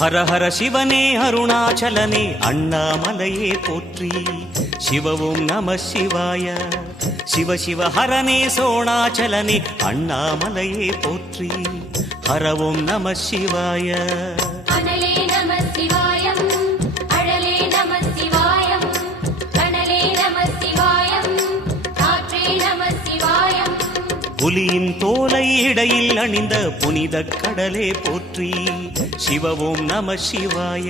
ஹர ஹர சிவனே அருணாச்சலனே அண்ணாமலையே போற்றி. சிவவும் நம சிவாய. சிவ சிவ ஹரனே சோணாச்சலனே அண்ணாமலையே போற்றி. ஹரவும் நம சிவாய. அனலே நம சிவாயம், அழலே நம சிவாயம், கனலே நம சிவாயம், காற்றே நம சிவாயம். புலியின் தோலை இடையில் அணிந்த புனித கடலே போற்றி. சிவவும் நம சிவாய.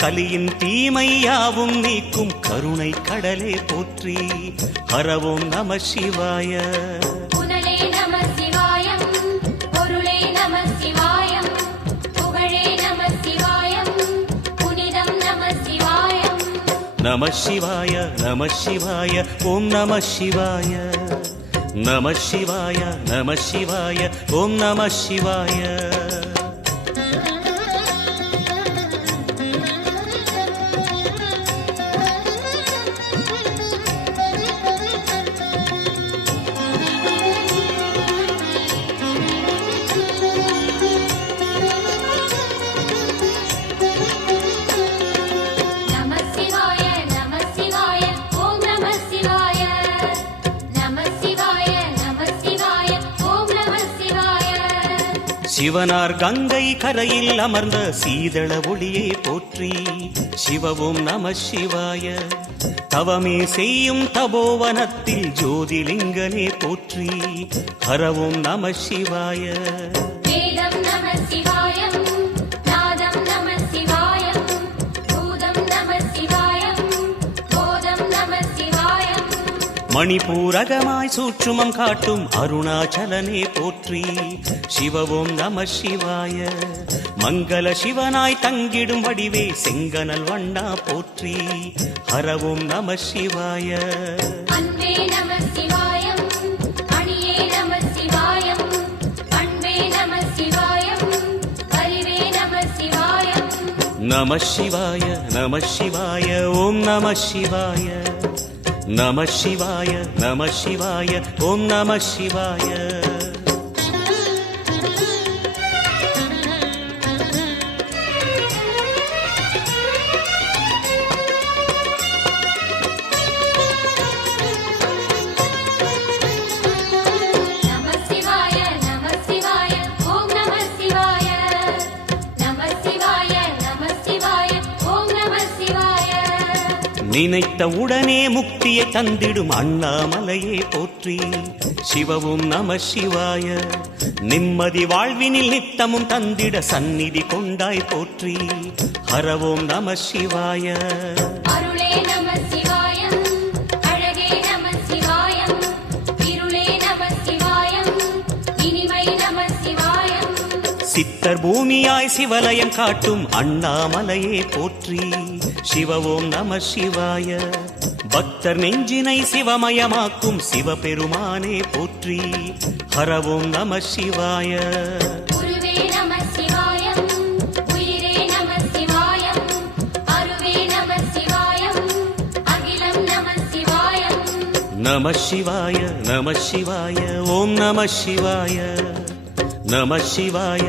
கலியின் தீமையாவும் நீக்கும் கருணை கடலே போற்றி. ஹரவும் நம சிவாய. புனலே நம சிவாயம், பொருளே நம சிவாயம், புகழே நம சிவாயம், புனிதம் நம சிவாயம். நம சிவாய நம சிவாய ஓம் நம சிவாய. நம சிவாய நம சிவாய ஓம் நம சிவாய. சிவனார் கங்கை கரையில் அமர்ந்த சீதள ஒளியே போற்றி. சிவவும் நம சிவாய. தவமே செய்யும் தபோவனத்தில் ஜோதிலிங்கனே போற்றி. ஹரவும் நம சிவாய. வேதம் நம சிவாயம், நாதம் நம சிவாயம், பூதம் நம சிவாயம், போதம் நம சிவாயம். மணிபூரகமாய் சூட்சுமம் காட்டும் அருணாச்சலனே போற்றி. சிவவும் நம சிவாய. மங்கள சிவனாய் தங்கிடும் வடிவே செங்கனல் வண்ணா போற்றி. ஹரவும் நம சிவாய. அன்பே நம சிவாயம், அணியே நம சிவாயம், அன்பே நம சிவாயம், அறிவே நம சிவாயம். நம சிவாய நம சிவாய ஓம் நம சிவாய. நம சிவாய நம சிவாய ஓம் நம சிவாய. நினைத்த உடனே முக்தியை தந்திடும் அண்ணாமலையே போற்றி. சிவவும் நம சிவாய. நிம்மதி வாழ்வினில் நித்தமும் தந்திட சந்நிதி கொண்டாய் போற்றி. ஹரவும் நம சிவாய. அருளே நம சிவாயம், அழகே நம சிவாயம், இருளே நம சிவாயம், இனிமை நம சிவாயம். சித்தர் பூமியாய் சிவலயம் காட்டும் அண்ணாமலையே போற்றி. சிவவும் நம சிவாய. பக்தர் நெஞ்சினை சிவமயமாக்கும் சிவபெருமானே போற்றி. ஹரவும் நம சிவாய. குருவே நம சிவாயம், உயிரே நம சிவாயம், அருவே நம சிவாயம், அகிலம் நம சிவாயம். நம சிவாய நம சிவாய ஓம் நம சிவாய. நம சிவாய.